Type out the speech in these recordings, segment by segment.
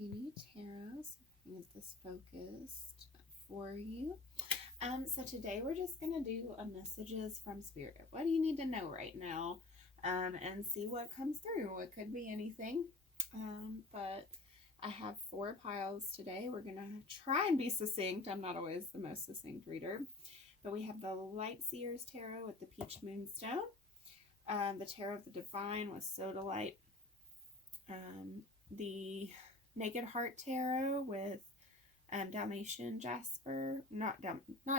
Arcana Tarot. So I can get this focused for you. So today we're just going to do a messages from Spirit. What do you need to know right now? And see what comes through. It could be anything. But I have 4 piles today. We're going to try and be succinct. I'm not always the most succinct reader. But we have the Light Seers Tarot with the Peach Moonstone. The Tarot of the Divine with Sodalite. The Naked Heart Tarot with Dalmatian Jasper. Not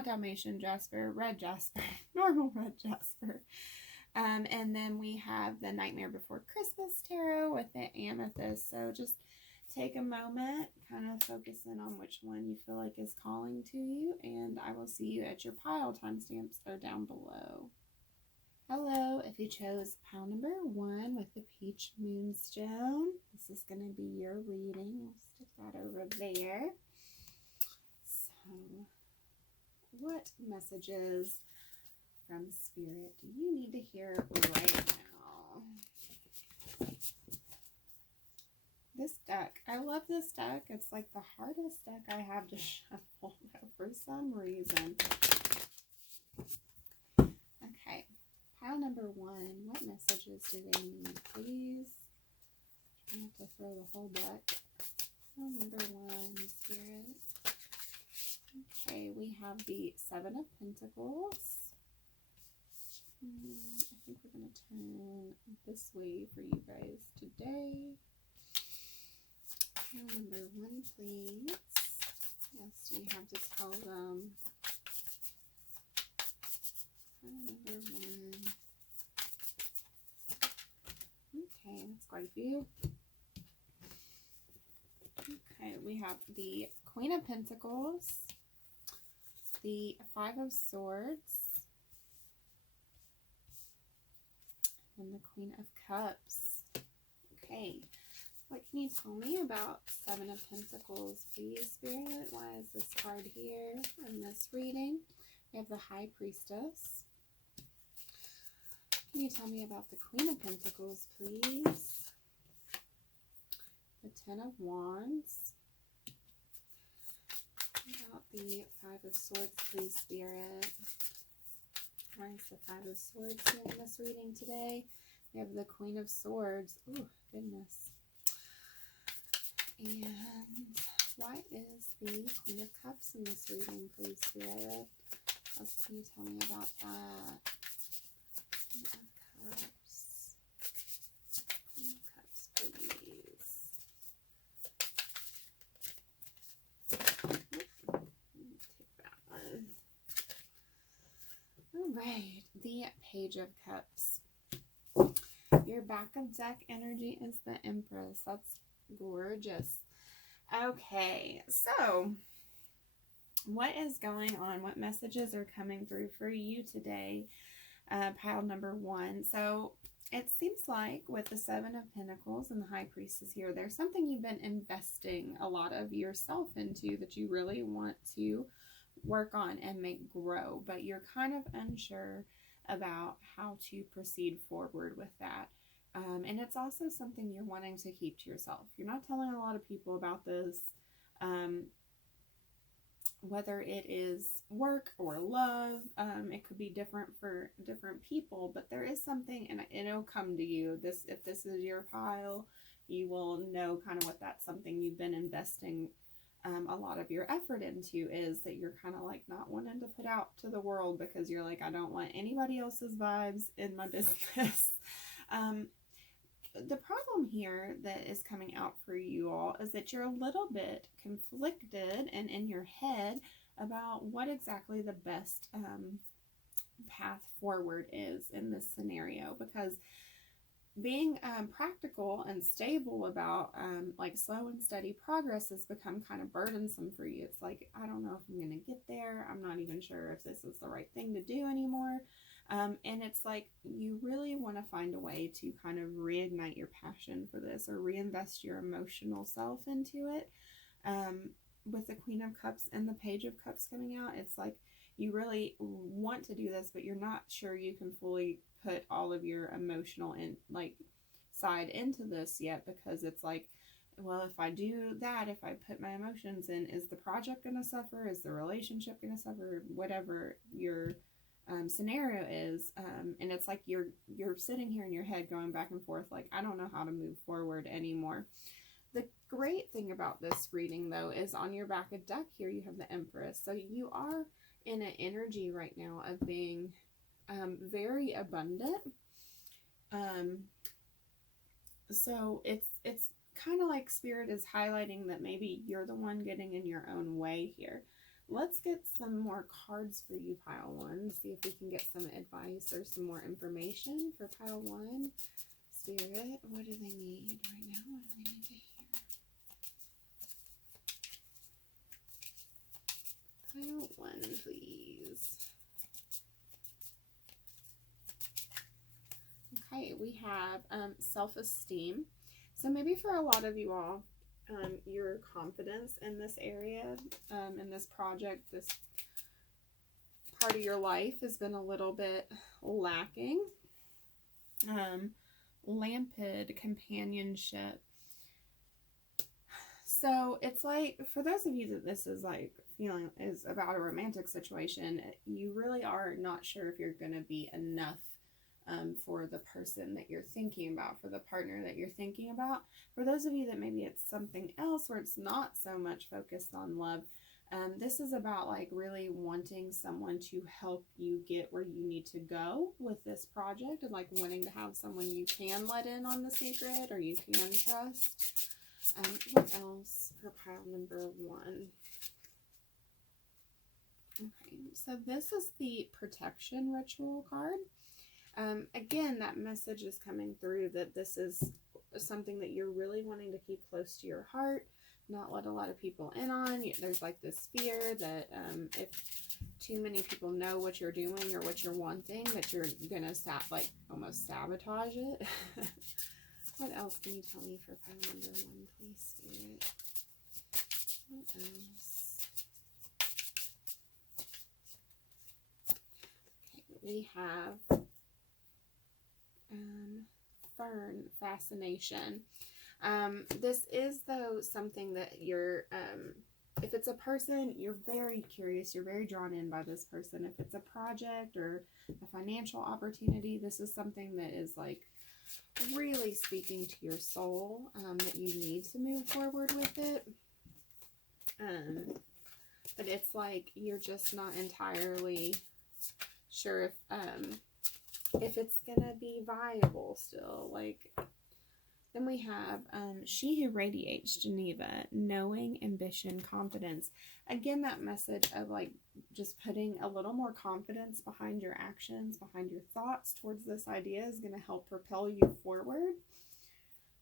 Dalmatian Jasper. Red Jasper. Normal red Jasper. And then we have the Nightmare Before Christmas Tarot with the Amethyst. So just take a moment, kind of focus in on which one you feel like is calling to you, and I will see you at your pile. Timestamps are down below. Hello, if you chose pile number 1 with the Peach Moonstone, this is going to be your reading. We'll stick that over there. So, what messages from Spirit do you need to hear right now? This deck, I love this deck. It's like the hardest deck I have to shuffle for some reason. Okay, pile number 1. What messages do they need, please? I have to throw the whole deck. Pile number 1, Spirit. Okay, we have the 7 of Pentacles. I think we're going to turn this way for you guys today. Pile number 1, please. Yes, you have to tell them. Pile number 1. Okay, that's quite a few. Okay, we have the Queen of Pentacles, the 5 of Swords, and the Queen of Cups. Okay. What can you tell me about 7 of Pentacles, please, Spirit? Why is this card here in this reading? We have the High Priestess. Can you tell me about the Queen of Pentacles, please? The 10 of Wands. About the 5 of Swords, please, Spirit. Why is the 5 of Swords here in this reading today? We have the Queen of Swords. Oh, goodness. And why is the Queen of Cups in this reading, please, Spirit? What else can you tell me about that? Queen of Cups. Queen of Cups, please. Take that one. Alright, the Page of Cups. Your back of deck energy is the Empress. That's gorgeous. Okay, so what is going on? What messages are coming through for you today? Pile number 1. So it seems like with the 7 of Pentacles and the High Priestess here, there's something you've been investing a lot of yourself into that you really want to work on and make grow, but you're kind of unsure about how to proceed forward with that. And it's also something you're wanting to keep to yourself. You're not telling a lot of people about this, whether it is work or love. It could be different for different people, but there is something, and it'll come to you. If this is your pile, you will know kind of what that's something you've been investing a lot of your effort into, is that you're kind of like not wanting to put out to the world because you're like, I don't want anybody else's vibes in my business. The problem here that is coming out for you all is that you're a little bit conflicted and in your head about what exactly the best path forward is in this scenario, because being practical and stable about like slow and steady progress has become kind of burdensome for you. It's like, I don't know if I'm going to get there. I'm not even sure if this is the right thing to do anymore. And it's like you really want to find a way to kind of reignite your passion for this, or reinvest your emotional self into it. With the Queen of Cups and the Page of Cups coming out, it's like you really want to do this, but you're not sure you can fully put all of your emotional and like side into this yet, because it's like well, if I do that, if I put my emotions in, is the project going to suffer? Is the relationship going to suffer? Whatever your scenario is, and it's like you're sitting here in your head going back and forth, like, I don't know how to move forward anymore. The great thing about this reading, though, is on your back of deck here, you have the Empress. So you are in an energy right now of being very abundant. So it's kind of like Spirit is highlighting that maybe you're the one getting in your own way here. Let's get some more cards for you, Pile 1. See if we can get some advice or some more information for Pile 1. Spirit, what do they need right now? What do they need to hear? Pile 1, please. Okay, we have self-esteem. So maybe for a lot of you all, your confidence in this area, in this project, this part of your life has been a little bit lacking. Lamped companionship. So it's like, for those of you that this is like feeling is about a romantic situation, you really are not sure if you're going to be enough for the person that you're thinking about, for the partner that you're thinking about. For those of you that maybe it's something else where it's not so much focused on love, this is about like really wanting someone to help you get where you need to go with this project, and like wanting to have someone you can let in on the secret or you can trust. What else for pile number 1? Okay, so this is the protection ritual card. Again, that message is coming through that this is something that you're really wanting to keep close to your heart, not let a lot of people in on. There's like this fear that if too many people know what you're doing or what you're wanting, that you're going to like almost sabotage it. What else can you tell me for pile number 1, please, Spirit? What else? Okay, we have fern fascination. This is, though, something that you're, if it's a person, you're very curious, you're very drawn in by this person. If it's a project or a financial opportunity, this is something that is like really speaking to your soul, that you need to move forward with it. But it's like you're just not entirely sure if it's gonna be viable still. Like, then we have she who radiates, Geneva, knowing, ambition, confidence. Again, that message of like just putting a little more confidence behind your actions, behind your thoughts towards this idea is going to help propel you forward.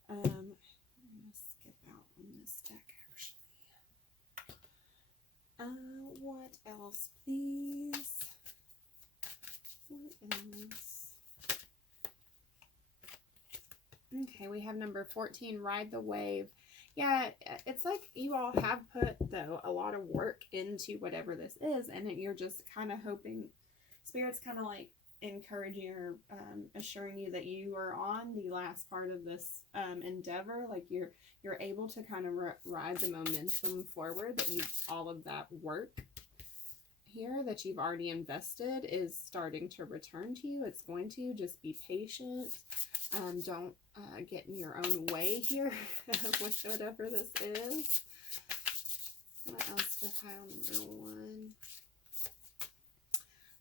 I'm going to skip out on this deck, actually. What else, please? What else? Okay, we have number 14, ride the wave. Yeah, it's like you all have put, though, a lot of work into whatever this is, and you're just kind of hoping, Spirit's kind of like encouraging or assuring you that you are on the last part of this endeavor. Like you're able to kind of ride the momentum forward, that all of that work here that you've already invested is starting to return to you. It's going to. Just be patient. Don't get in your own way here with whatever this is. What else for pile number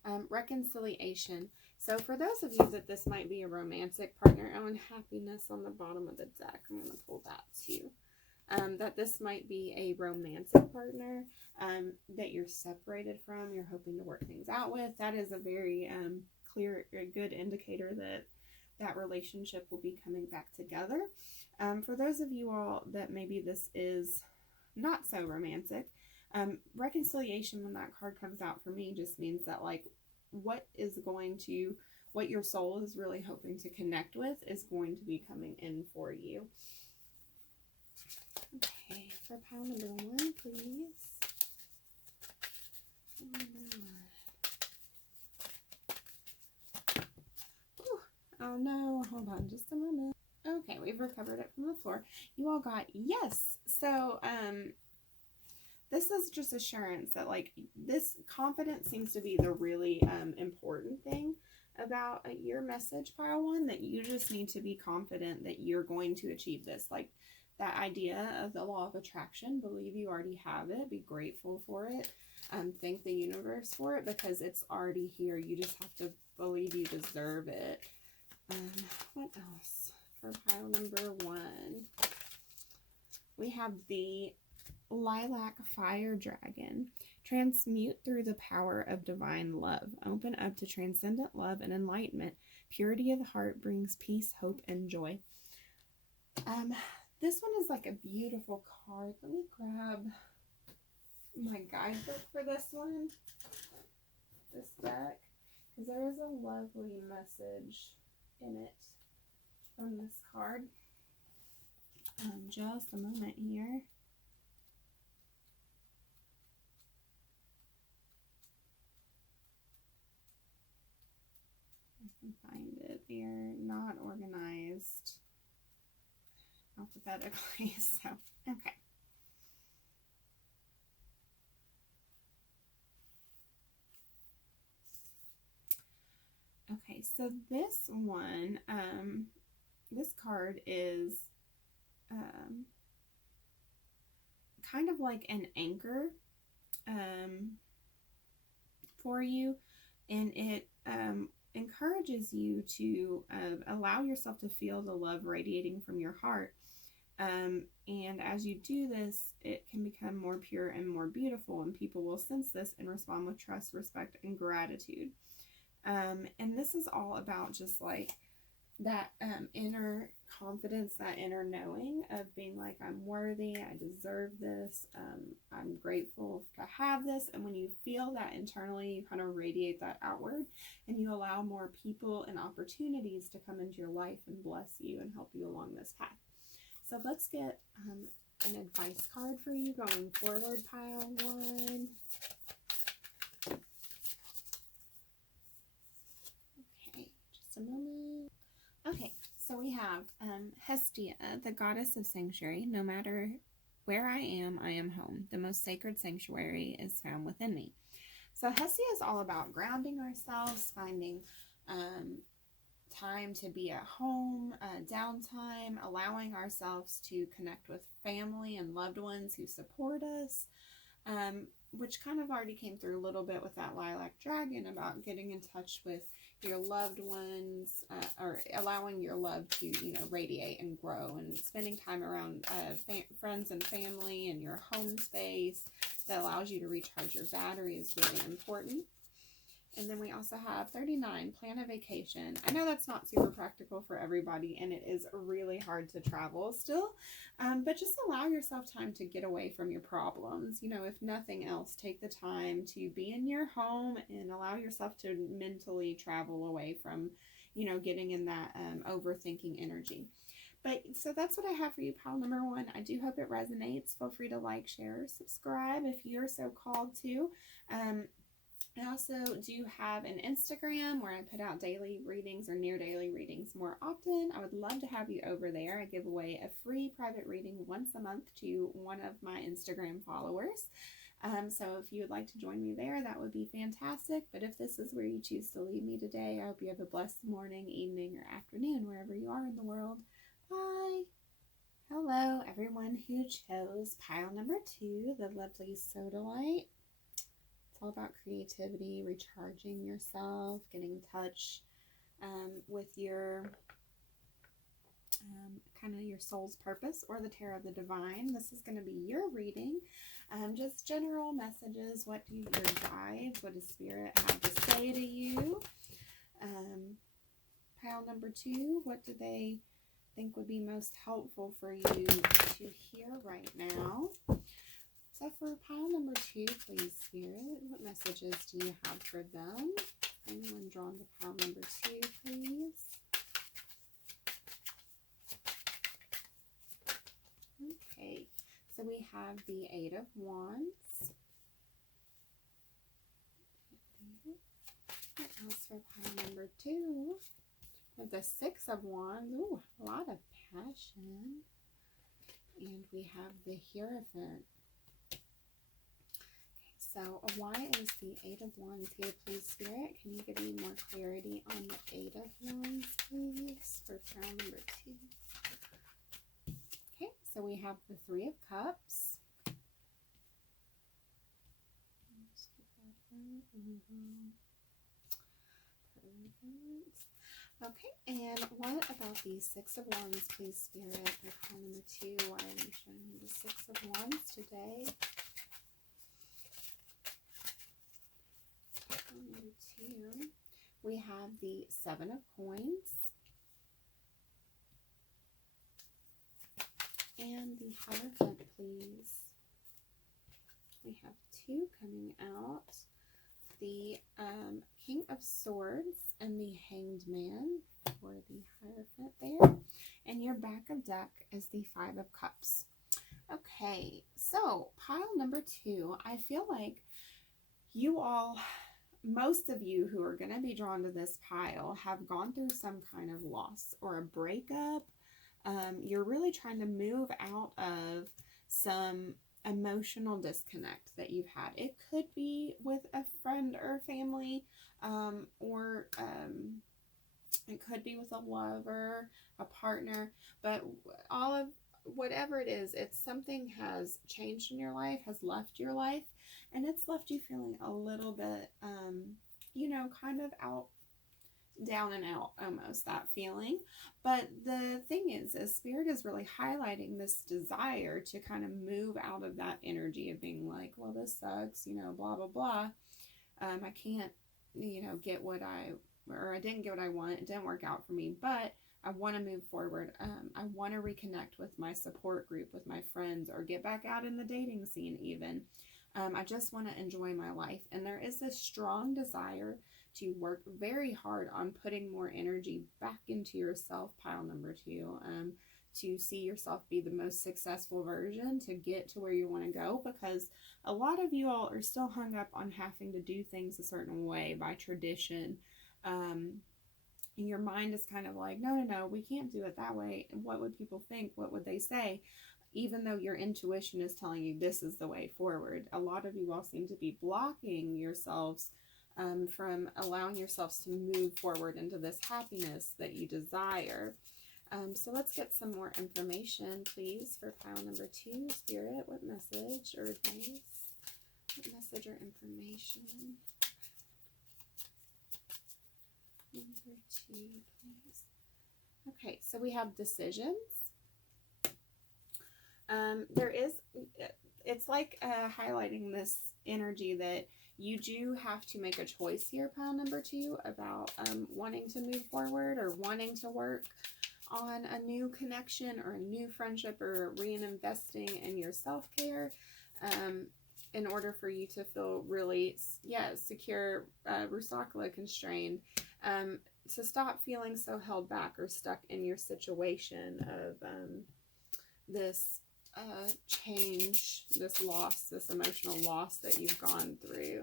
1? Reconciliation. So for those of you that this might be a romantic partner, and happiness on the bottom of the deck, I'm going to pull that too. That this might be a romantic partner that you're separated from, you're hoping to work things out with. That is a very clear, good indicator that that relationship will be coming back together. For those of you all that maybe this is not so romantic, reconciliation, when that card comes out for me, just means that like what your soul is really hoping to connect with is going to be coming in for you. Okay, for pile number 1, please. Oh no, hold on just a moment. Okay, we we've recovered it from the floor. You all got yes. So, this is just assurance that, like, this confidence seems to be the really important thing about your message, pile one, that you just need to be confident that you're going to achieve this. Like, that idea of the law of attraction, believe you already have it, be grateful for it, thank the universe for it, because it's already here. You just have to believe you deserve it. What else for pile number one? We have the Lilac Fire Dragon. Transmute through the power of divine love. Open up to transcendent love and enlightenment. Purity of the heart brings peace, hope, and joy. This one is like a beautiful card. Let me grab my guidebook for this one, this deck, because there is a lovely message in it from this card. Just a moment here. I can find it. They're not organized alphabetically, so okay. Okay, so this one, this card is kind of like an anchor for you, and it encourages you to allow yourself to feel the love radiating from your heart. And as you do this, it can become more pure and more beautiful, and people will sense this and respond with trust, respect, and gratitude. And this is all about just like that inner confidence, that inner knowing of being like, I'm worthy, I deserve this, I'm grateful to have this. And when you feel that internally, you kind of radiate that outward, and you allow more people and opportunities to come into your life and bless you and help you along this path. So let's get an advice card for you going forward, pile one. Okay, just a moment. Okay, so we have Hestia, the goddess of sanctuary. No matter where I am home. The most sacred sanctuary is found within me. So Hestia is all about grounding ourselves, finding time to be at home, downtime, allowing ourselves to connect with family and loved ones who support us, which kind of already came through a little bit with that Lilac Dragon about getting in touch with your loved ones, or allowing your love to, radiate and grow, and spending time around friends and family and your home space that allows you to recharge your battery is really important. And then we also have 39, plan a vacation. I know that's not super practical for everybody, and it is really hard to travel still, but just allow yourself time to get away from your problems. If nothing else, take the time to be in your home and allow yourself to mentally travel away from, getting in that overthinking energy. But so that's what I have for you, pile number one. I do hope it resonates. Feel free to like, share, subscribe if you're so called to. I also do have an Instagram where I put out daily readings or near daily readings more often. I would love to have you over there. I give away a free private reading once a month to one of my Instagram followers. So if you would like to join me there, that would be fantastic. But if this is where you choose to leave me today, I hope you have a blessed morning, evening, or afternoon, wherever you are in the world. Bye. Hello, everyone who chose pile number 2, the lovely Sodalite. It's all about creativity, recharging yourself, getting in touch with your kind of your soul's purpose, or the Tarot of the Divine. This is going to be your reading. Just general messages. What do your guides, what does Spirit have to say to you? Pile number 2, what do they think would be most helpful for you to hear right now? So for pile number 2, please, Spirit, what messages do you have for them? Anyone drawn to pile number 2, please? Okay, so we have the 8 of Wands. What else for pile number 2? With the 6 of Wands. Ooh, a lot of compassion. And we have the Hierophant. So why is the Eight of Wands here, please, Spirit? Can you give me more clarity on the Eight of Wands, please, for pile number 2? Okay, so we have the Three of Cups. Okay, and what about the Six of Wands, please, Spirit, for pile number 2? Why are you showing me the Six of Wands today? Pile number 2, we have the Seven of Coins and the Hierophant, please. We have 2 coming out. The King of Swords and the Hanged Man for the Hierophant there. And your back of deck is the Five of Cups. Okay, so pile number 2, I feel like you all, most of you who are going to be drawn to this pile have gone through some kind of loss or a breakup. You're really trying to move out of some emotional disconnect that you've had. It could be with a friend or family, or it could be with a lover, a partner, but all of whatever it is, it's something has changed in your life, has left your life, and it's left you feeling a little bit, you know, kind of out, down and out, almost, that feeling. But the thing is Spirit is really highlighting this desire to kind of move out of that energy of being like, well, this sucks, you know, blah, blah, blah. I can't, you know, get what I didn't get what I want. It didn't work out for me, but I want to move forward. I want to reconnect with my support group, with my friends, or get back out in the dating scene even. I just want to enjoy my life. And there is this strong desire to work very hard on putting more energy back into yourself, pile number 2, to see yourself be the most successful version, to get to where you want to go, because a lot of you all are still hung up on having to do things a certain way by tradition. Your mind is kind of like, no, we can't do it that way. What would people think? What would they say? Even though your intuition is telling you this is the way forward. A lot of you all seem to be blocking yourselves from allowing yourselves to move forward into this happiness that you desire. So let's get some more information, please, for pile number 2. Spirit, what message or advice? What message or information? Number 2, please. Okay, so we have decisions. It's like highlighting this energy that you do have to make a choice here, pile number 2, about wanting to move forward or wanting to work on a new connection or a new friendship, or reinvesting in your self-care in order for you to feel really, secure, Rusakla constrained, to stop feeling so held back or stuck in your situation of this change, this loss, this emotional loss that you've gone through.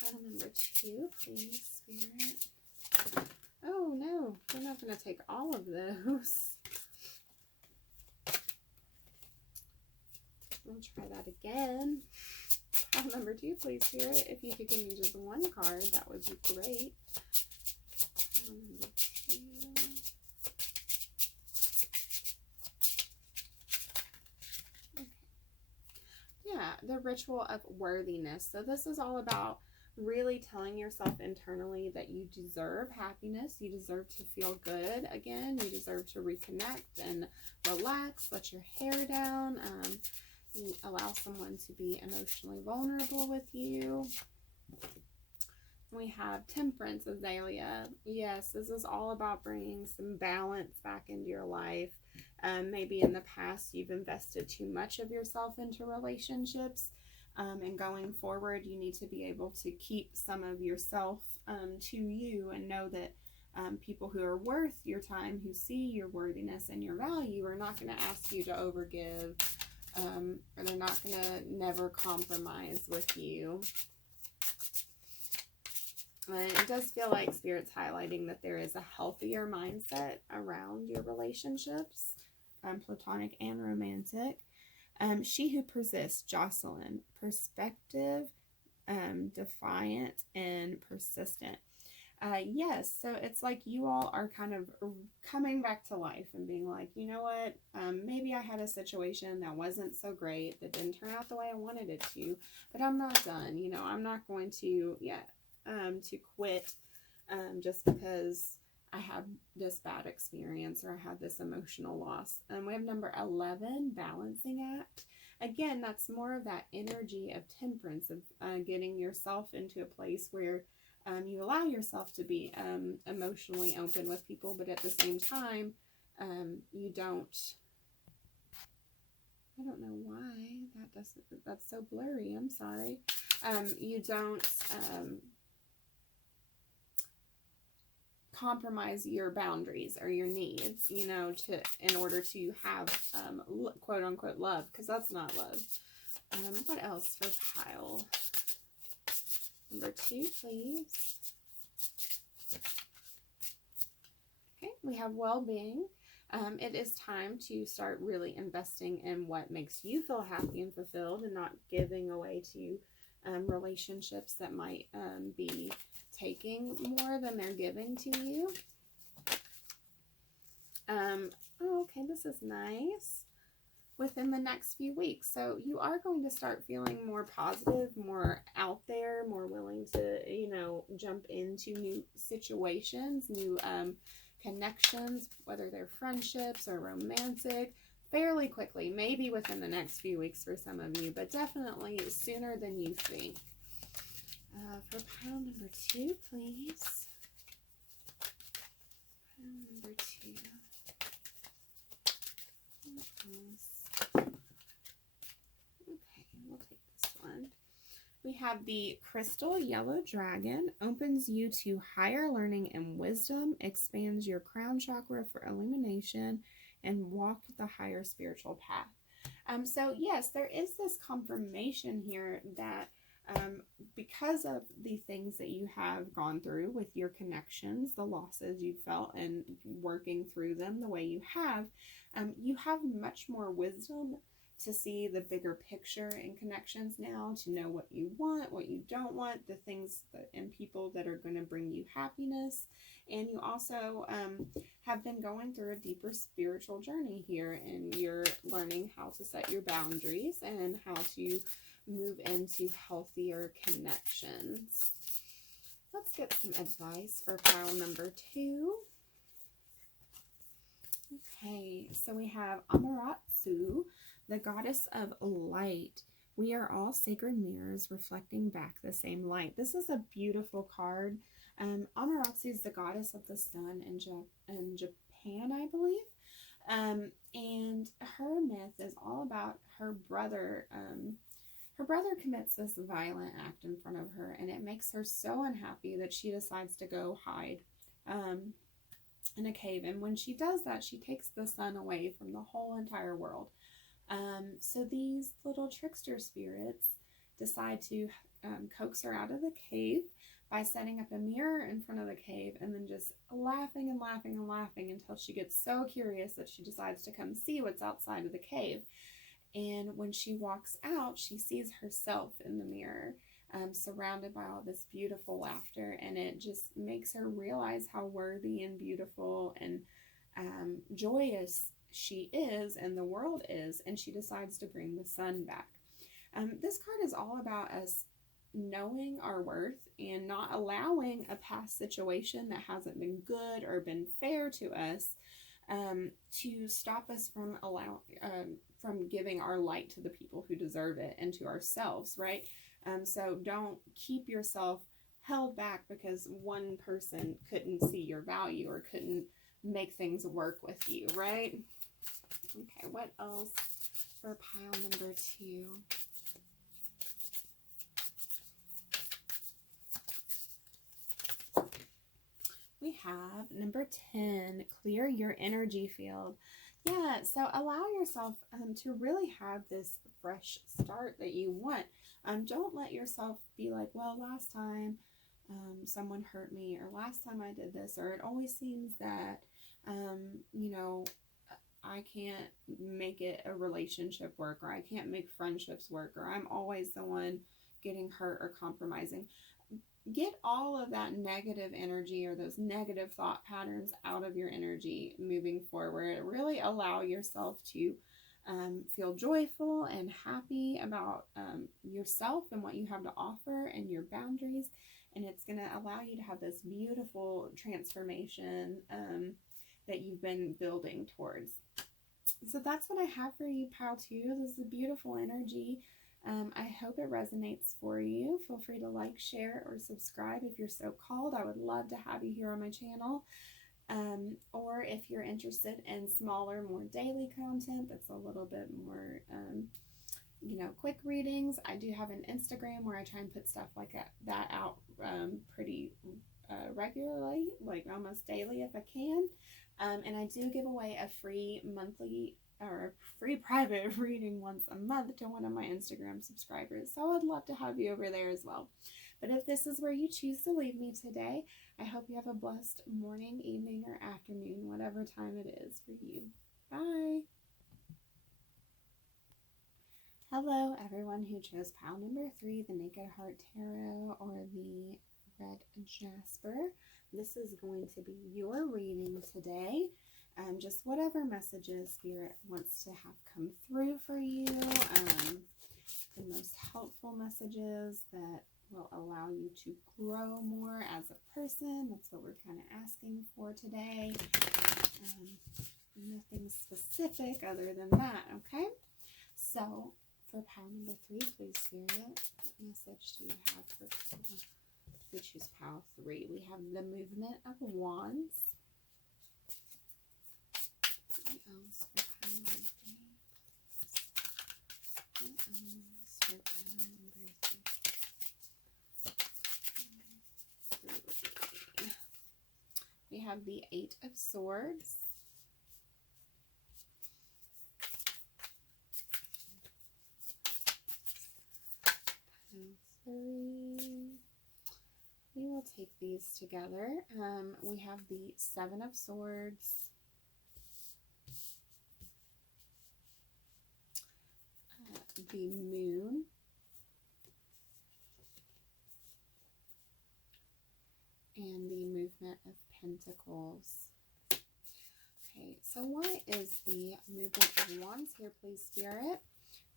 Pile number 2, please, Spirit. Oh no, we're not going to take all of those. We'll try that again. Pile number 2, please, Spirit. If you could give me just one card, that would be great. Pile number 2. Yeah, the ritual of worthiness. So this is all about really telling yourself internally that you deserve happiness. You deserve to feel good again. You deserve to reconnect and relax. Let your hair down. Allow someone to be emotionally vulnerable with you. We have Temperance, Azalea. Yes, this is all about bringing some balance back into your life. Maybe in the past you've invested too much of yourself into relationships, and going forward you need to be able to keep some of yourself to you, and know that people who are worth your time, who see your worthiness and your value, are not going to ask you to overgive, or they're not going to never compromise with you. It does feel like Spirit's highlighting that there is a healthier mindset around your relationships. platonic and romantic. She who persists, Jocelyn, perspective, defiant, and persistent. Yes, so it's like you all are kind of coming back to life and being like, you know what, maybe I had a situation that wasn't so great, that didn't turn out the way I wanted it to, but I'm not done. I'm not going to, to quit just because I had this bad experience or I had this emotional loss. We have number 11, balancing act. Again, that's more of that energy of temperance, of getting yourself into a place where you allow yourself to be emotionally open with people, but at the same time, you don't, I don't know why that's so blurry, I'm sorry. You don't compromise your boundaries or your needs, in order to have quote unquote love, because that's not love. What else for pile? Number 2, please. Okay, we have well-being. It is time to start really investing in what makes you feel happy and fulfilled, and not giving away to relationships that might be taking more than they're giving to you. Okay, this is nice. Within the next few weeks. So you are going to start feeling more positive, more out there, more willing to, jump into new situations, new connections, whether they're friendships or romantic, fairly quickly, maybe within the next few weeks for some of you, but definitely sooner than you think. For pile number 2, please. Pile number 2. Okay, we'll take this one. We have the crystal yellow dragon, opens you to higher learning and wisdom, expands your crown chakra for illumination, and walk the higher spiritual path. So yes, there is this confirmation here that because of the things that you have gone through with your connections, the losses you felt, and working through them the way you have much more wisdom to see the bigger picture in connections now, to know what you want, what you don't want, the things and people that are going to bring you happiness. And you also have been going through a deeper spiritual journey here, and you're learning how to set your boundaries and how to move into healthier connections. Let's get some advice for pile number 2. Okay, so we have Amaterasu, the goddess of light. We are all sacred mirrors reflecting back the same light. This is a beautiful card. Amaterasu is the goddess of the sun in Japan, I believe. And her myth is all about her brother. Her brother commits this violent act in front of her, and it makes her so unhappy that she decides to go hide in a cave. And when she does that, she takes the sun away from the whole entire world. So these little trickster spirits decide to coax her out of the cave by setting up a mirror in front of the cave, and then just laughing and laughing and laughing until she gets so curious that she decides to come see what's outside of the cave. And when she walks out, she sees herself in the mirror, surrounded by all this beautiful laughter, and it just makes her realize how worthy and beautiful and joyous she is and the world is, and she decides to bring the sun back. This card is all about us knowing our worth and not allowing a past situation that hasn't been good or been fair to us to stop us from from giving our light to the people who deserve it and to ourselves, right? So don't keep yourself held back because one person couldn't see your value or couldn't make things work with you, right? Okay, what else for pile number 2? We have number 10, clear your energy field. Yeah, so allow yourself to really have this fresh start that you want. Don't let yourself be like, well, last time someone hurt me, or last time I did this, or it always seems that, I can't make it a relationship work, or I can't make friendships work, or I'm always the one getting hurt or compromising. Get all of that negative energy or those negative thought patterns out of your energy moving forward. Really allow yourself to feel joyful and happy about yourself and what you have to offer and your boundaries. And it's going to allow you to have this beautiful transformation that you've been building towards. So that's what I have for you, Pile 2. This is a beautiful energy. I hope it resonates for you. Feel free to like, share, or subscribe if you're so called. I would love to have you here on my channel. Or if you're interested in smaller, more daily content that's a little bit more, quick readings, I do have an Instagram where I try and put stuff like that out pretty regularly, like almost daily if I can. And I do give away a free monthly or a free private reading once a month to one of my Instagram subscribers. So I'd love to have you over there as well. But if this is where you choose to leave me today, I hope you have a blessed morning, evening, or afternoon, whatever time it is for you. Bye. Hello, everyone who chose pile number 3, the Naked Heart Tarot, or the Red Jasper. This is going to be your reading today. Just whatever messages Spirit wants to have come through for you. The most helpful messages that will allow you to grow more as a person. That's what we're kind of asking for today. Nothing specific other than that, okay? So, for pile number 3, please, Spirit, what message do you have for people? We choose pile 3. We have the Movement of Wands. What else for pile number 3? What else for pile number 3? We have the 8 of Swords. Pile 3. We will take these together. We have the 7 of Swords, the Moon, and the Movement of Pentacles. Okay, so what is the Movement of Wands here, please, Spirit?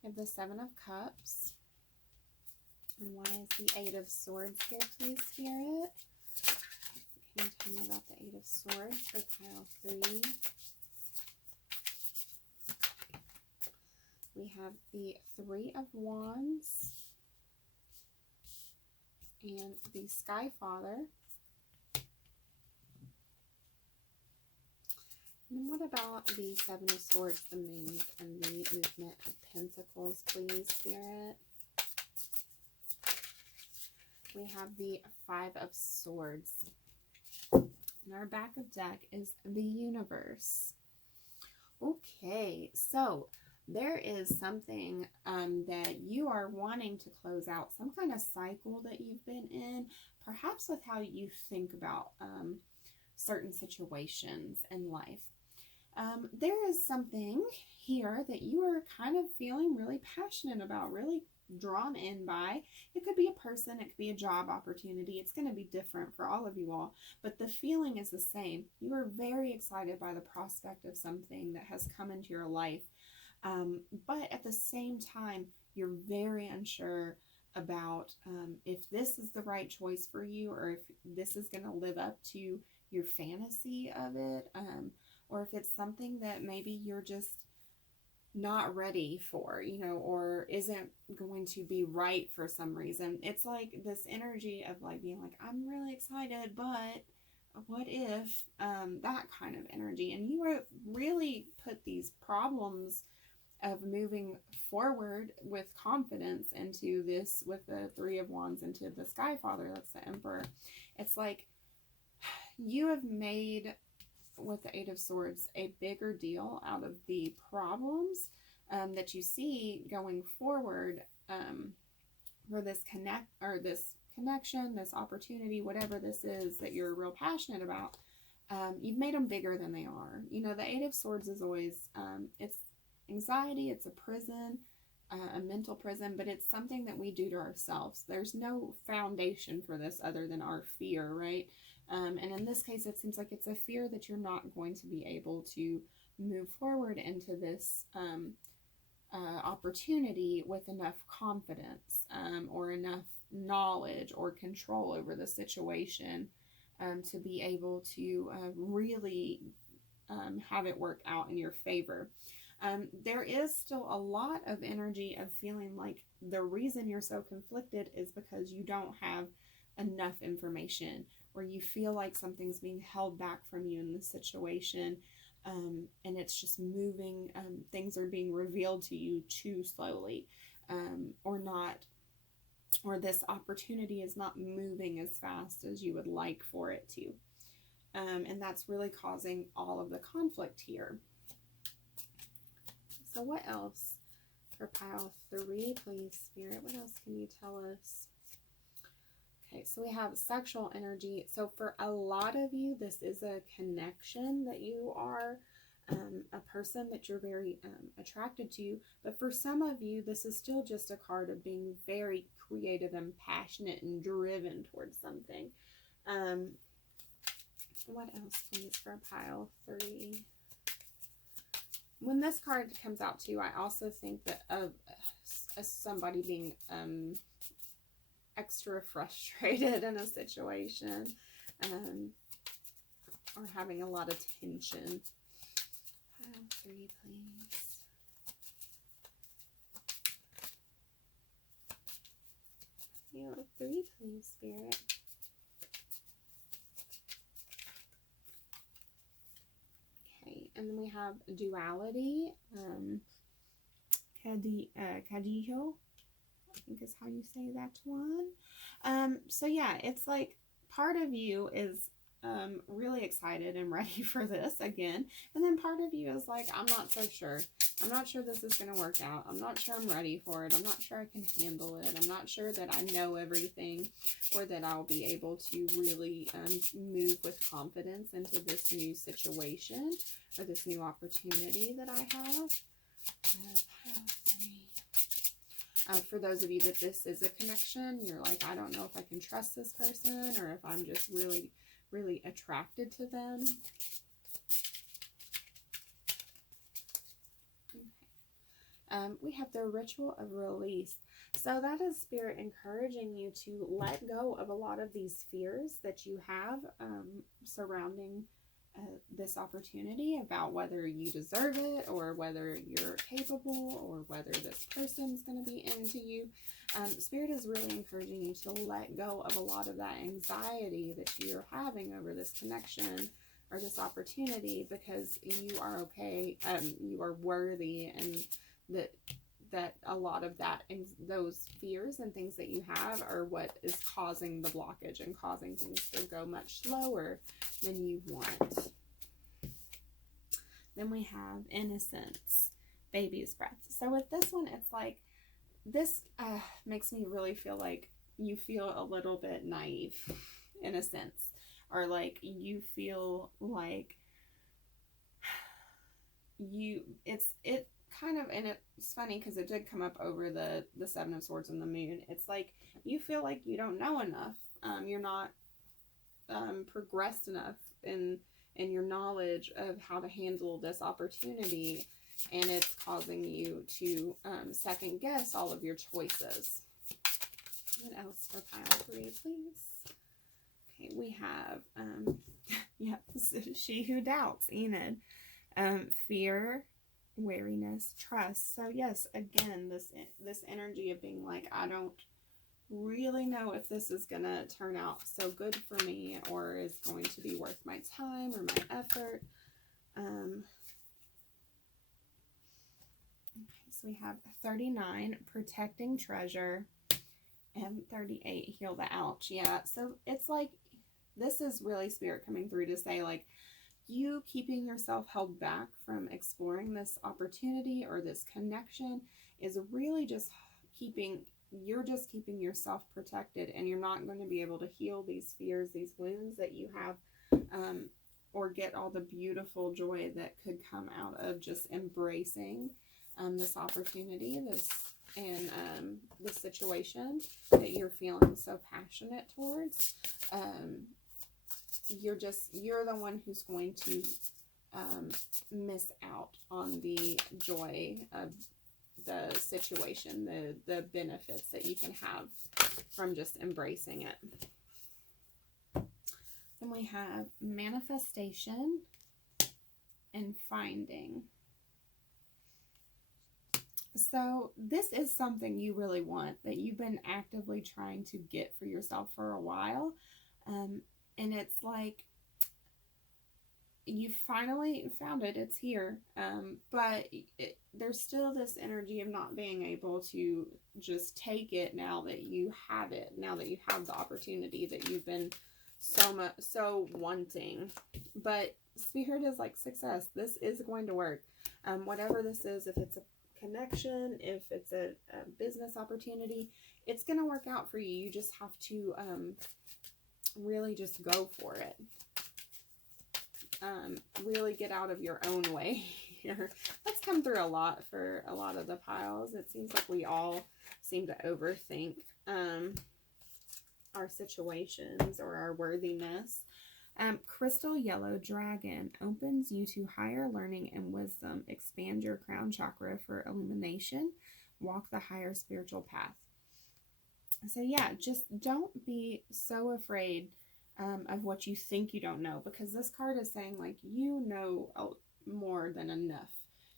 We have the 7 of Cups. And why is the 8 of Swords here, please, Spirit? Can you tell me about the 8 of Swords for pile 3? We have the 3 of Wands and the Sky Father. And what about the 7 of Swords, the Moon, and the Movement of Pentacles, please, Spirit? We have the 5 of Swords. And our back of deck is the Universe. Okay, so there is something that you are wanting to close out, some kind of cycle that you've been in, perhaps with how you think about certain situations in life. There is something here that you are kind of feeling really passionate about, really drawn in by. It could be a person, it could be a job opportunity. It's going to be different for all of you all, but the feeling is the same. You are very excited by the prospect of something that has come into your life, but at the same time, you're very unsure about if this is the right choice for you, or if this is going to live up to your fantasy of it, or if it's something that maybe you're just not ready for, or isn't going to be right for some reason. It's like this energy of like being like, I'm really excited, but what if, that kind of energy. And you are really put these problems of moving forward with confidence into this, with the 3 of Wands, into the Sky Father, that's the Emperor. It's like you have made, with the 8 of Swords, a bigger deal out of the problems that you see going forward for this connection, this opportunity, whatever this is that you're real passionate about. you've made them bigger than they are. You know, the Eight of Swords is always, it's anxiety, it's a prison, a mental prison, but it's something that we do to ourselves. There's no foundation for this other than our fear, right? And in this case, it seems like it's a fear that you're not going to be able to move forward into this opportunity with enough confidence or enough knowledge or control over the situation to be able to really have it work out in your favor. There is still a lot of energy of feeling like the reason you're so conflicted is because you don't have enough information, or you feel like something's being held back from you in this situation, and it's just moving, things are being revealed to you too slowly, or this opportunity is not moving as fast as you would like for it to. And that's really causing all of the conflict here. So what else for pile 3, please, Spirit? What else can you tell us? Okay, so we have sexual energy. So for a lot of you, this is a connection that you are, a person that you're very attracted to. But for some of you, this is still just a card of being very creative and passionate and driven towards something. What else, please, for pile 3? When this card comes out to you, I also think that of somebody being extra frustrated in a situation, or having a lot of tension. Pile 3, please. Pile 3, please, Spirit. And then we have duality, Cadijo, I think is how you say that one. So yeah, it's like part of you is really excited and ready for this again, and then part of you is like, I'm not so sure. I'm not sure this is going to work out. I'm not sure I'm ready for it. I'm not sure I can handle it. I'm not sure that I know everything, or that I'll be able to really move with confidence into this new situation or this new opportunity that I have. For those of you that this is a connection, you're like, I don't know if I can trust this person, or if I'm just really, really attracted to them. We have the ritual of release. So that is Spirit encouraging you to let go of a lot of these fears that you have surrounding this opportunity, about whether you deserve it, or whether you're capable, or whether this person's going to be into you. Spirit is really encouraging you to let go of a lot of that anxiety that you're having over this connection or this opportunity, because you are okay, you are worthy, and that a lot of that, those fears and things that you have, are what is causing the blockage and causing things to go much slower than you want. Then we have innocence, baby's breath. So with this one, it's like, this makes me really feel like you feel a little bit naive in a sense, or like you feel like it kind of, and it's funny because it did come up over the Seven of Swords and the Moon. It's like you feel like you don't know enough. You're not progressed enough in your knowledge of how to handle this opportunity, and it's causing you to second guess all of your choices. What else for pile 3, please? Okay, we have yeah, she who doubts, Enid. Fear, wariness, trust. So yes, again, this energy of being like, I don't really know if this is gonna turn out so good for me, or is going to be worth my time or my effort. Okay, so we have 39, protecting treasure, and 38, heal the ouch. Yeah, so it's like, this is really Spirit coming through to say, like, you keeping yourself held back from exploring this opportunity or this connection is really just keeping yourself protected, and you're not going to be able to heal these fears, these wounds that you have or get all the beautiful joy that could come out of just embracing this opportunity, this situation that you're feeling so passionate towards. You're the one who's going to miss out on the joy of the situation, the benefits that you can have from just embracing it. Then we have manifestation and finding. So this is something you really want, that you've been actively trying to get for yourself for a while. And it's like you finally found it. It's here. But there's still this energy of not being able to just take it now that you have it, now that you have the opportunity that you've been so wanting. But Spirit is like, success. This is going to work. Whatever this is, if it's a connection, if it's a business opportunity, it's going to work out for you. You just have to really just go for it. Really get out of your own way here. That's come through a lot for a lot of the piles. It seems like we all seem to overthink our situations or our worthiness. Crystal Yellow Dragon opens you to higher learning and wisdom. Expand your crown chakra for illumination. Walk the higher spiritual path. So yeah, just don't be so afraid of what you think you don't know, because this card is saying, like, you know more than enough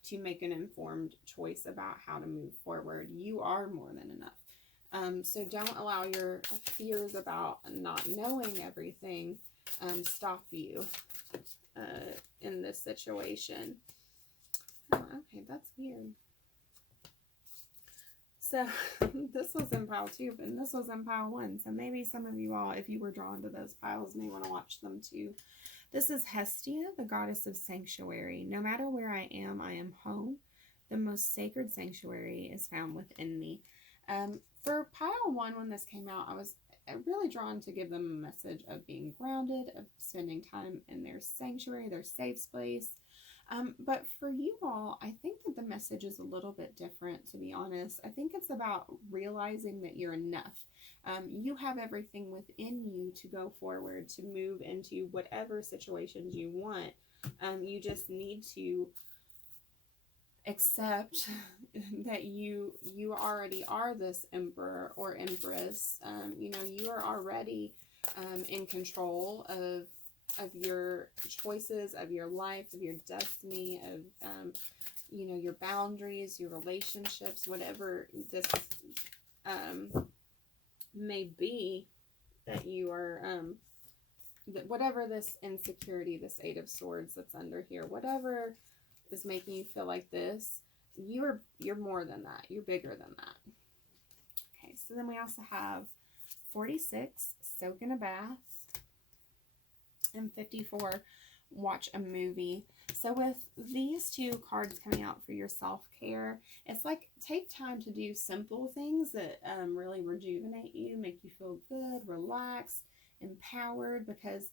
to make an informed choice about how to move forward. You are more than enough. So don't allow your fears about not knowing everything stop you in this situation. Oh, okay, that's weird. So this was in pile 2, and this was in pile 1. So maybe some of you all, if you were drawn to those piles, may want to watch them too. This is Hestia, the goddess of sanctuary. No matter where I am home. The most sacred sanctuary is found within me. For pile 1, when this came out, I was really drawn to give them a message of being grounded, of spending time in their sanctuary, their safe space. But for you all, I think that the message is a little bit different, to be honest. I think it's about realizing that you're enough. You have everything within you to go forward, to move into whatever situations you want. You just need to accept that you already are this emperor or empress. You are already in control of your choices, of your life, of your destiny, of your boundaries, your relationships, whatever this may be, that you are whatever this insecurity, this 8 of Swords that's under here, whatever is making you feel like this, you're more than that. You're bigger than that. Okay, so then we also have 46, soak in a bath, and 54, watch a movie. So with these 2 cards coming out for your self-care, it's like, take time to do simple things that really rejuvenate you, make you feel good, relaxed, empowered, because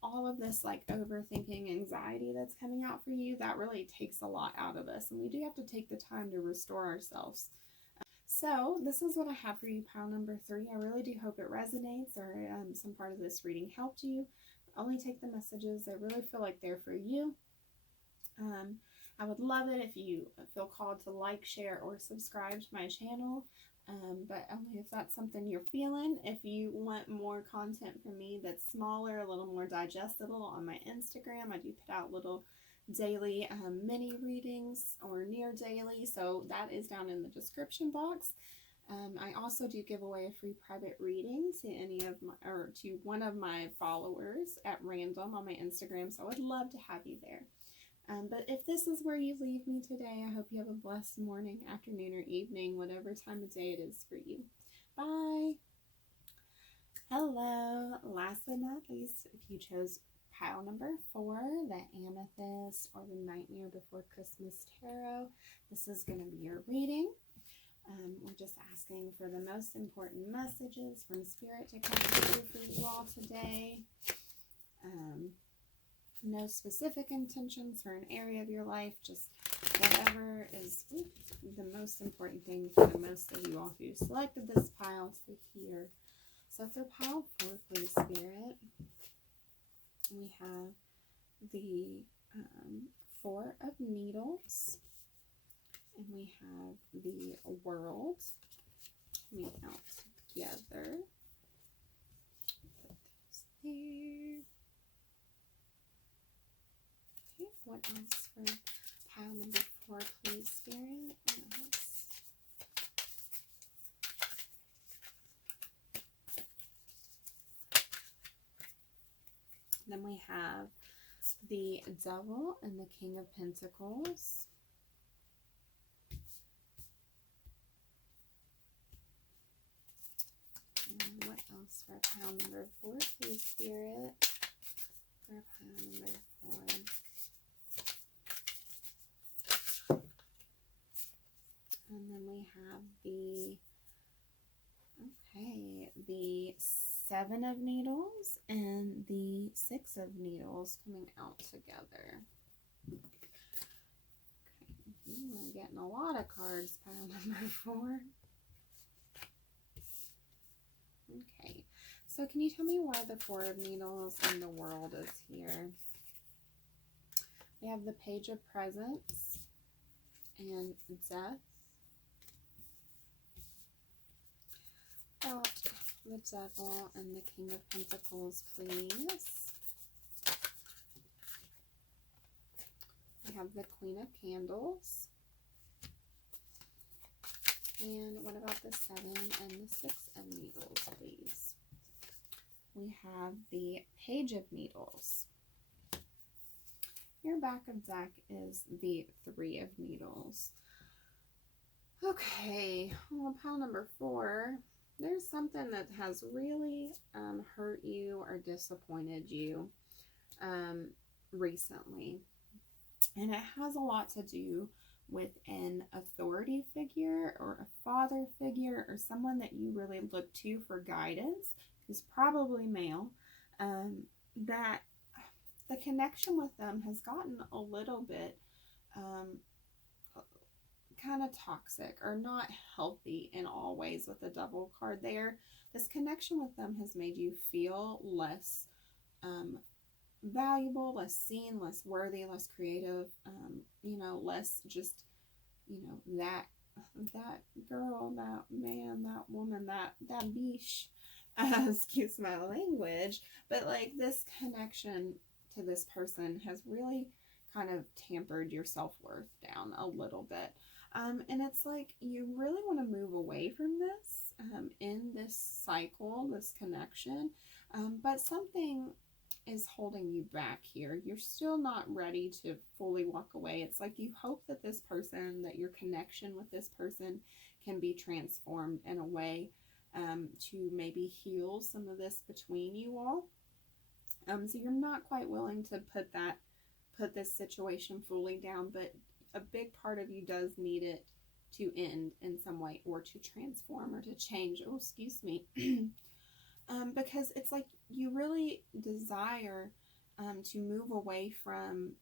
all of this like overthinking, anxiety that's coming out for you, that really takes a lot out of us, and we do have to take the time to restore ourselves. So this is what I have for you, pile number 3. I really do hope it resonates, or some part of this reading helped you. Only take the messages that really feel like they're for you. I would love it if you feel called to like, share, or subscribe to my channel. But only if that's something you're feeling. If you want more content from me that's smaller, a little more digestible, on my Instagram, I do put out little daily mini readings, or near daily, so that is down in the description box. I also do give away a free private reading to one of my followers at random on my Instagram, so I would love to have you there. But if this is where you leave me today, I hope you have a blessed morning, afternoon, or evening, whatever time of day it is for you. Bye! Hello! Last but not least, if you chose pile number 4, the Amethyst, or the Nightmare Before Christmas Tarot, this is going to be your reading. We're just asking for the most important messages from Spirit to come through for you all today. No specific intentions for an area of your life, just whatever is the most important thing for the most of you all who selected this pile to hear. So for pile 4, please, Spirit, we have the 4 of Needles, and we have the World coming out together. Put those there. Okay, what else for pile number 4, please, Spirit? Yes. Then we have the Devil and the King of Pentacles. And what else for pile number 4, please, Spirit? For pile number 4. And then we have the 7 of Needles and the 6 of Needles coming out together. Okay, we're getting a lot of cards, pile number 4. Okay, so can you tell me why the 4 of Needles and the World is here? We have the Page of Presents and Death. About the Devil and the King of Pentacles, please. We have the Queen of Candles. And what about the 7 and the 6 of Needles, please? We have the Page of Needles. Your back of deck is the 3 of Needles. Okay, well, pile number 4. There's something that has really hurt you or disappointed you recently. And it has a lot to do with an authority figure or a father figure or someone that you really look to for guidance, who's probably male, that the connection with them has gotten a little bit kind of toxic or not healthy in all ways with the Devil card there. This connection with them has made you feel less valuable, less seen, less worthy, less creative, less just, that girl, that man, that woman, that biche, excuse my language, but like this connection to this person has really kind of tampered your self-worth down a little bit. And it's like you really want to move away from this in this cycle, this connection, but something is holding you back here. You're still not ready to fully walk away. It's like you hope that this person, that your connection with this person can be transformed in a way to maybe heal some of this between you all. So you're not quite willing to put this situation fully down, but a big part of you does need it to end in some way or to transform or to change. Oh, excuse me. Because it's like you really desire to move away from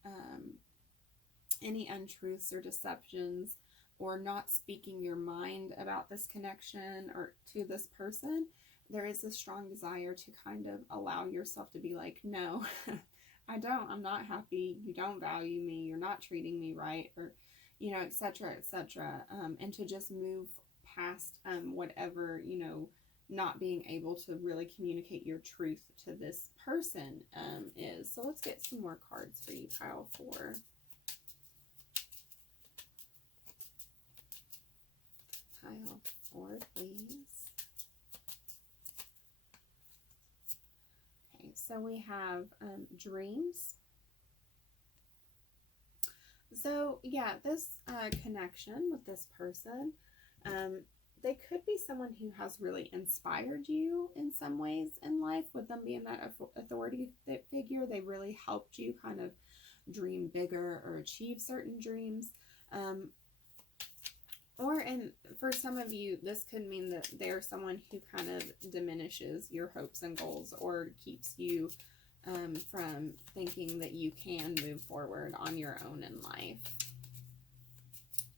any untruths or deceptions or not speaking your mind about this connection or to this person. There is a strong desire to kind of allow yourself to be like, no, I don't, I'm not happy, you don't value me, you're not treating me right, or, etc., etc. And to just move past whatever, not being able to really communicate your truth to this person is. So let's get some more cards for you, pile 4. Pile 4, please. Okay, so we have dreams. So yeah, this connection with this person, they could be someone who has really inspired you in some ways in life, with them being that authority figure. They really helped you kind of dream bigger or achieve certain dreams. And for some of you, this could mean that they're someone who kind of diminishes your hopes and goals or keeps you from thinking that you can move forward on your own in life.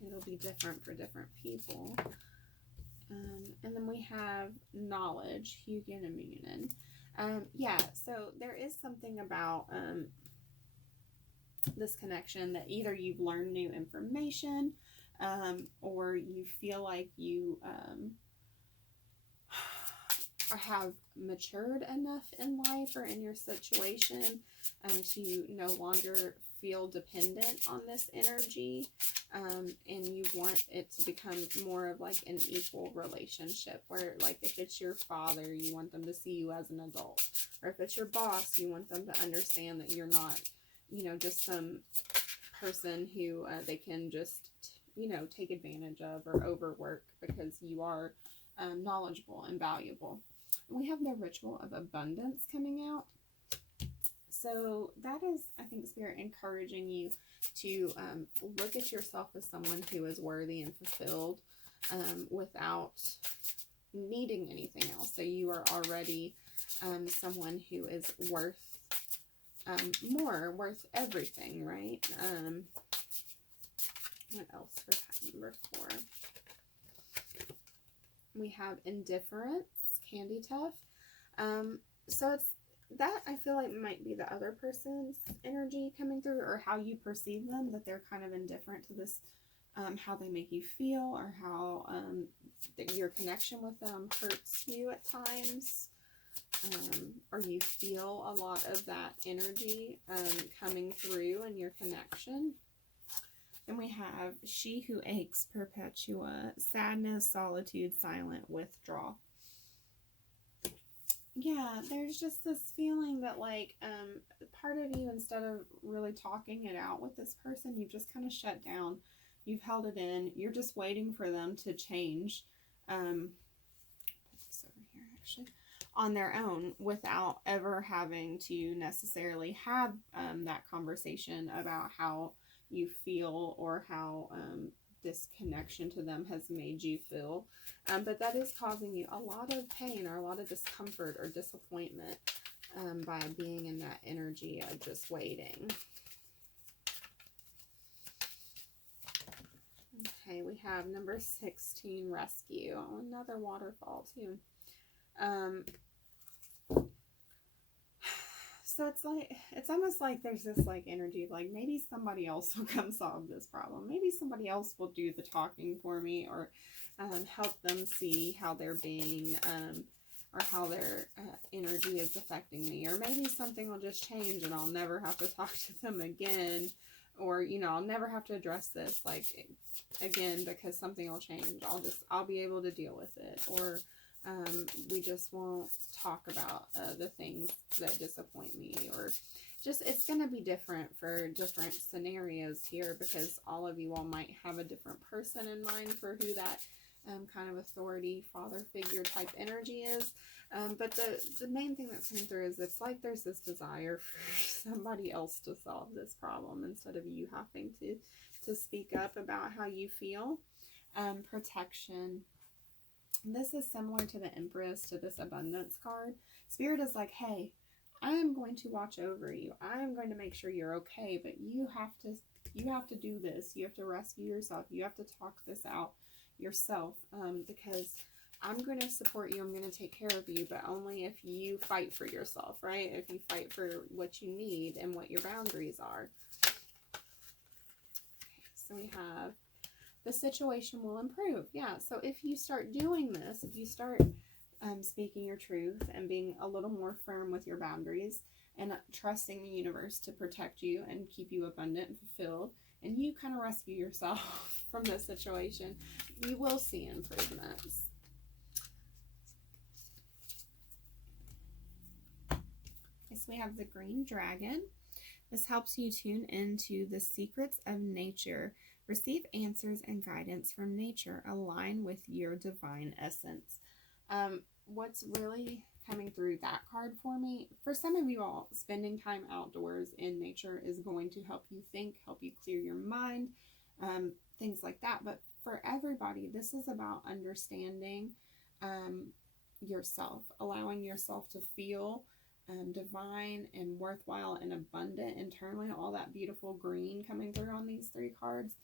It'll be different for different people. And then we have knowledge, Hugin and Munin. Yeah, so there is something about this connection that either you've learned new information, or you feel like you have matured enough in life or in your situation to no longer feel dependent on this energy, and you want it to become more of like an equal relationship, where like if it's your father, you want them to see you as an adult, or if it's your boss, you want them to understand that you're not, you know, just some person who they can just, you know, take advantage of or overwork, because you are knowledgeable and valuable. We have the ritual of abundance coming out. So that is, I think, Spirit encouraging you to look at yourself as someone who is worthy and fulfilled without needing anything else. So you are already someone who is worth more, worth everything, right? What else for pattern number 4? We have indifference, Candy Tough. So it's that, I feel like, might be the other person's energy coming through, or how you perceive them, that they're kind of indifferent to this, how they make you feel, or how your connection with them hurts you at times, or you feel a lot of that energy coming through in your connection. Then we have She Who Aches, Perpetua, sadness, solitude, silent withdrawal. Yeah, there's just this feeling that, like, part of you, instead of really talking it out with this person, you've just kind of shut down. You've held it in. You're just waiting for them to change. Put this over here, actually, on their own, without ever having to necessarily have that conversation about how you feel, or how this connection to them has made you feel. But that is causing you a lot of pain, or a lot of discomfort or disappointment by being in that energy of just waiting. Okay, we have number 16, rescue. Oh, another waterfall too. So it's like, it's almost like there's this like energy of like, maybe somebody else will come solve this problem. Maybe somebody else will do the talking for me, or help them see how they're being, or how their energy is affecting me. Or maybe something will just change and I'll never have to talk to them again. Or, you know, I'll never have to address this like again, because something will change. I'll be able to deal with it. Or we just won't talk about the things that disappoint me, or just, it's going to be different for different scenarios here, because all of you all might have a different person in mind for who that kind of authority, father figure type energy is. But the main thing that's coming through is it's like there's this desire for somebody else to solve this problem, instead of you having to speak up about how you feel. Protection. This is similar to the Empress, to this abundance card. Spirit is like, hey, I am going to watch over you. I am going to make sure you're okay, but you have to do this. You have to rescue yourself. You have to talk this out yourself, because I'm going to support you. I'm going to take care of you, but only if you fight for yourself, right? If you fight for what you need and what your boundaries are. Okay, so we have, the situation will improve. Yeah, so if you start doing this, if you start speaking your truth and being a little more firm with your boundaries, and trusting the universe to protect you and keep you abundant and fulfilled, and you kind of rescue yourself from this situation, you will see improvements. Okay, so we have the green dragon. This helps you tune into the secrets of nature. Receive answers and guidance from nature. Align with your divine essence. What's really coming through that card for me, for some of you all, spending time outdoors in nature is going to help you think, help you clear your mind, things like that. But for everybody, this is about understanding yourself, allowing yourself to feel divine and worthwhile and abundant internally, all that beautiful green coming through on these 3 cards.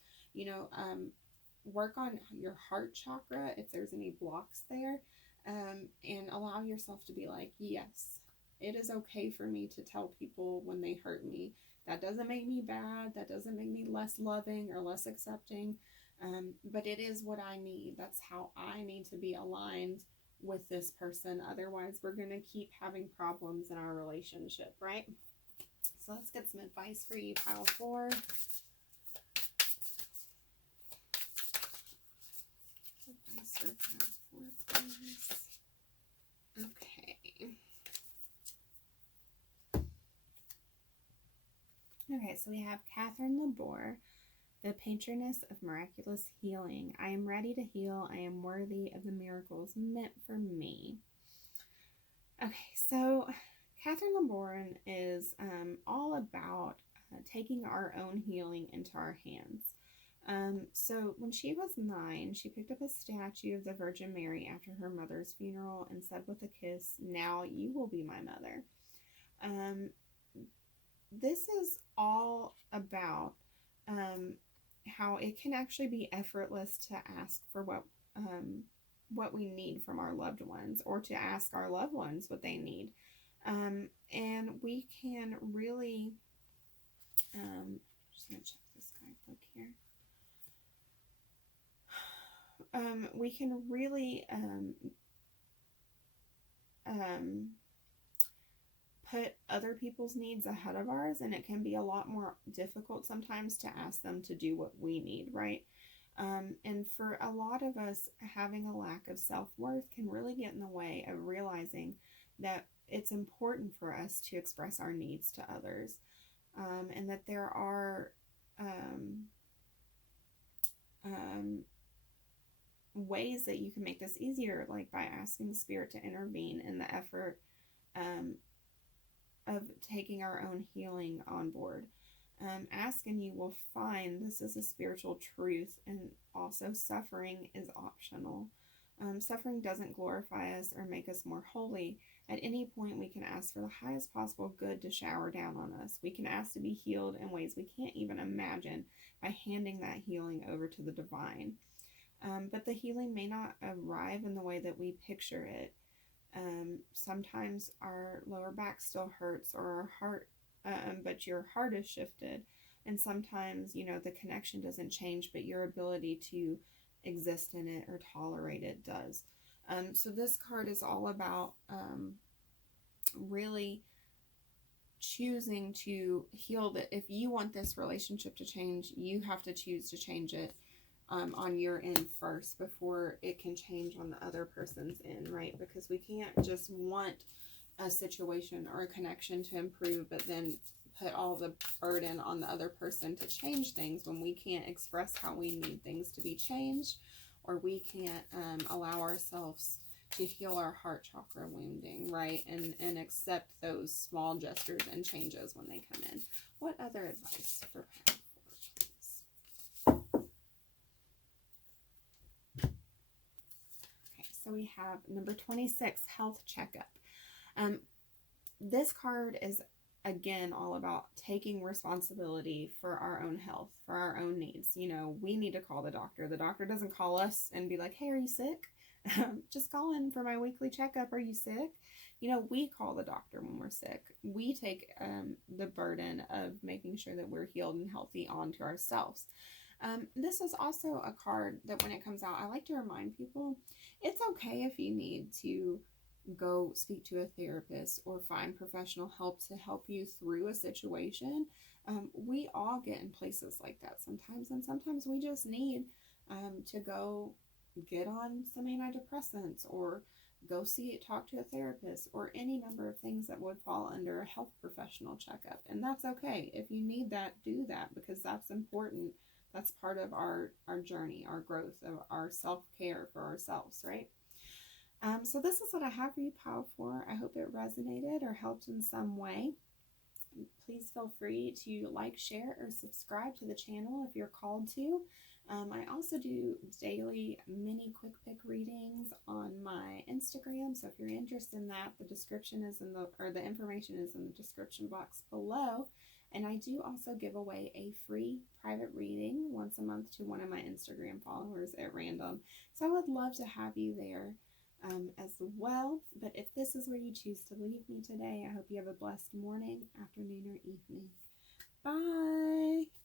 Work on your heart chakra if there's any blocks there, and allow yourself to be like, yes, it is okay for me to tell people when they hurt me. That doesn't make me bad. That doesn't make me less loving or less accepting. But it is what I need. That's how I need to be aligned with this person. Otherwise, we're going to keep having problems in our relationship, right? So let's get some advice for you, pile 4. Advice for pile 4, please. Okay. Okay, so we have Catherine Labor, the patroness of miraculous healing. I am ready to heal. I am worthy of the miracles meant for me. Okay, so Catherine Labor is all about taking our own healing into our hands. So when she was 9, she picked up a statue of the Virgin Mary after her mother's funeral and said with a kiss, "Now you will be my mother." This is all about how it can actually be effortless to ask for what we need from our loved ones, or to ask our loved ones what they need. And we can really, just going to check this guidebook here. We can really put other people's needs ahead of ours, and it can be a lot more difficult sometimes to ask them to do what we need, right? And for a lot of us, having a lack of self-worth can really get in the way of realizing that it's important for us to express our needs to others, and that there are ways that you can make this easier, like by asking the Spirit to intervene in the effort of taking our own healing on board. Ask and you will find. This is a spiritual truth, and also suffering is optional. Suffering doesn't glorify us or make us more holy. At any point, we can ask for the highest possible good to shower down on us. We can ask to be healed in ways we can't even imagine by handing that healing over to the divine. But the healing may not arrive in the way that we picture it. Sometimes our lower back still hurts, or our heart, but your heart is shifted. And sometimes, the connection doesn't change, but your ability to exist in it or tolerate it does. So this card is all about really choosing to heal that. If you want this relationship to change, you have to choose to change it on your end first before it can change on the other person's end, right? Because we can't just want a situation or a connection to improve, but then put all the burden on the other person to change things when we can't express how we need things to be changed, or we can't allow ourselves to heal our heart chakra wounding, right? And accept those small gestures and changes when they come in. What other advice for pile 4, please? Okay, so we have number 26, health checkup. This card is, again, all about taking responsibility for our own health, for our own needs. We need to call the doctor. The doctor doesn't call us and be like, "Hey, are you sick?" Just call in for my weekly checkup. Are you sick? We call the doctor when we're sick. We take the burden of making sure that we're healed and healthy onto ourselves. This is also a card that when it comes out, I like to remind people, it's okay if you need to go speak to a therapist or find professional help to help you through a situation. We all get in places like that sometimes, and sometimes we just need to go get on some antidepressants, or go talk to a therapist, or any number of things that would fall under a health professional checkup. And that's okay. If you need that, do that, because that's important. That's part of our journey, our growth, of our self-care for ourselves, right? So this is what I have for you, pile 4. I hope it resonated or helped in some way. Please feel free to like, share, or subscribe to the channel if you're called to. I also do daily mini quick pick readings on my Instagram. So if you're interested in that, the description is the information is in the description box below. And I do also give away a free private reading once a month to one of my Instagram followers at random. So I would love to have you there as well. But if this is where you choose to leave me today, I hope you have a blessed morning, afternoon, or evening. Bye.